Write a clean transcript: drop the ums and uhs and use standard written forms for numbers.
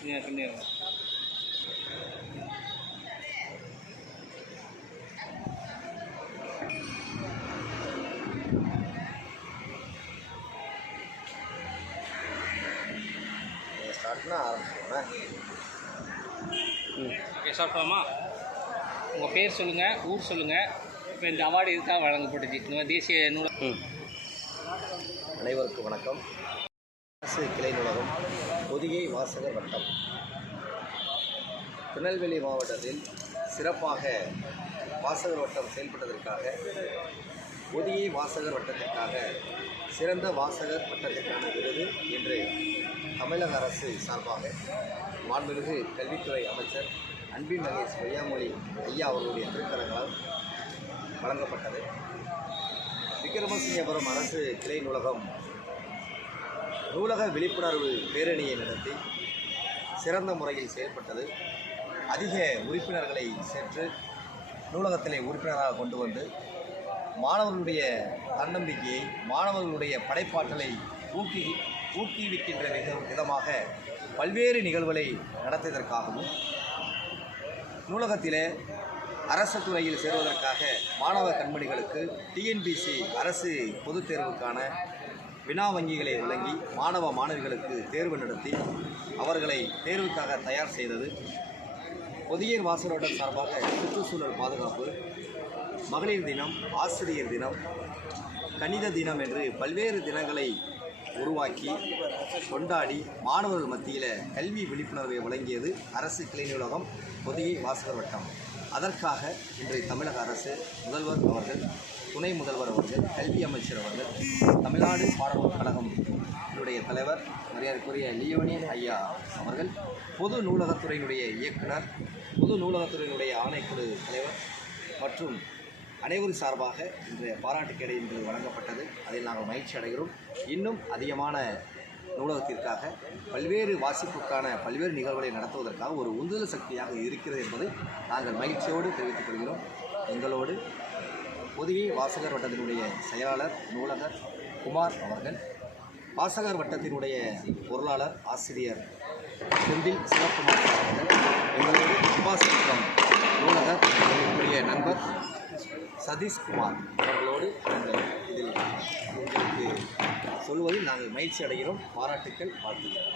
பண்ணிடுங்க. ஸ்டார்ட்னா ஆரம்பிச்சுக்கோங்க. ஓகே, சாப்பிட்டோமா? உங்கள் பேர் சொல்லுங்கள், ஊர் சொல்லுங்கள். இப்போ இந்த அவார்டு இதுக்காக வழங்கப்பட்டுச்சு, இந்த மாதிரி தேசிய நூலகம். அனைவருக்கும் வணக்கம். அரசு கிளை நூலகம் பொதிகை வாசகர் வட்டம் திருநெல்வேலி மாவட்டத்தில் சிறப்பாக வாசகர் வட்டம் செயல்பட்டதற்காக பொதிகை வாசகர் வட்டத்திற்காக சிறந்த வாசகர் வட்டத்திற்கான விருது இன்று தமிழக அரசு சார்பாக மாண்புமிகு கல்வித்துறை அமைச்சர் அன்பில் மகேஷ் பொய்யாமொழி ஐயா அவர்களுடைய திருக்கரங்களால் வழங்கப்பட்டது. விக்கிரமசிங்கபுரம் அரசு கிளை நூலகம் நூலக விழிப்புணர்வு பேரணியை நடத்தி சிறந்த முறையில் செயல்பட்டது. அதிக உறுப்பினர்களை சேர்த்து நூலகத்திலே உறுப்பினராக கொண்டு வந்து மாணவர்களுடைய தன்னம்பிக்கையை, மாணவர்களுடைய படைப்பாற்றலை ஊக்குவிக்கின்ற விதமாக பல்வேறு நிகழ்வுகளை நடத்தியதற்காகவும் நூலகத்திலே அரசு துறையில் சேருவதற்காக மாணவ கண்மணிகளுக்கு டிஎன்பிசி அரசு பொதுத் தேர்வுக்கான வினா வங்கிகளை வழங்கி மாணவ மாணவிகளுக்கு தேர்வு நடத்தி அவர்களை தேர்வுக்காக தயார் செய்தது. பொதிகை வாசகர் வட்டம் சார்பாக சுற்றுச்சூழல் பாதுகாப்பு, மகளிர் தினம், ஆசிரியர் தினம், கணித தினம் என்று பல்வேறு தினங்களை உருவாக்கி கொண்டாடி மாணவர்கள் மத்தியில் கல்வி விழிப்புணர்வை வழங்கியது அரசு கிளை நூலகம் பொதிகை வாசகர் வட்டம். அதற்காக இன்றைய தமிழக அரசு முதல்வர் அவர்கள், துணை முதல்வர் அவர்கள், கல்வி அமைச்சர் அவர்கள், தமிழ்நாடு பாடநூல் கழகம் தலைவர் மரியாதைக்குரிய லியோனியன் ஐயா அவர்கள், பொது நூலகத்துறையினுடைய இயக்குனர், பொது நூலகத்துறையினுடைய ஆணைக்குழு தலைவர் மற்றும் அனைவரும் சார்பாக இன்றைய பாராட்டுக்கேடை இன்று வழங்கப்பட்டது. அதில் நாங்கள் மகிழ்ச்சி அடைகிறோம். இன்னும் அதிகமான நூலகத்திற்காக பல்வேறு வாசிப்புக்கான பல்வேறு நிகழ்வுகளை நடத்துவதற்காக ஒரு உந்துதல் சக்தியாக இருக்கிறது என்பதை நாங்கள் மகிழ்ச்சியோடு தெரிவித்துக் கொள்கிறோம். எங்களோடு பொதிகை வாசகர் வட்டத்தினுடைய செயலாளர் நூலகர் குமார் அவர்கள், வாசகர் வட்டத்தினுடைய பொருளாளர் ஆசிரியர் செந்தில் சிவகுமார் அவர்கள், எங்களோடு உபாசனம் நூலகர் எங்களுடைய நண்பர் சதீஷ்குமார் அவர்களோடு நாங்கள் இதில் உங்களுக்கு சொல்வதில் நாங்கள் மகிழ்ச்சி அடைகிறோம். பாராட்டுக்கள், வாழ்த்துக்கள்.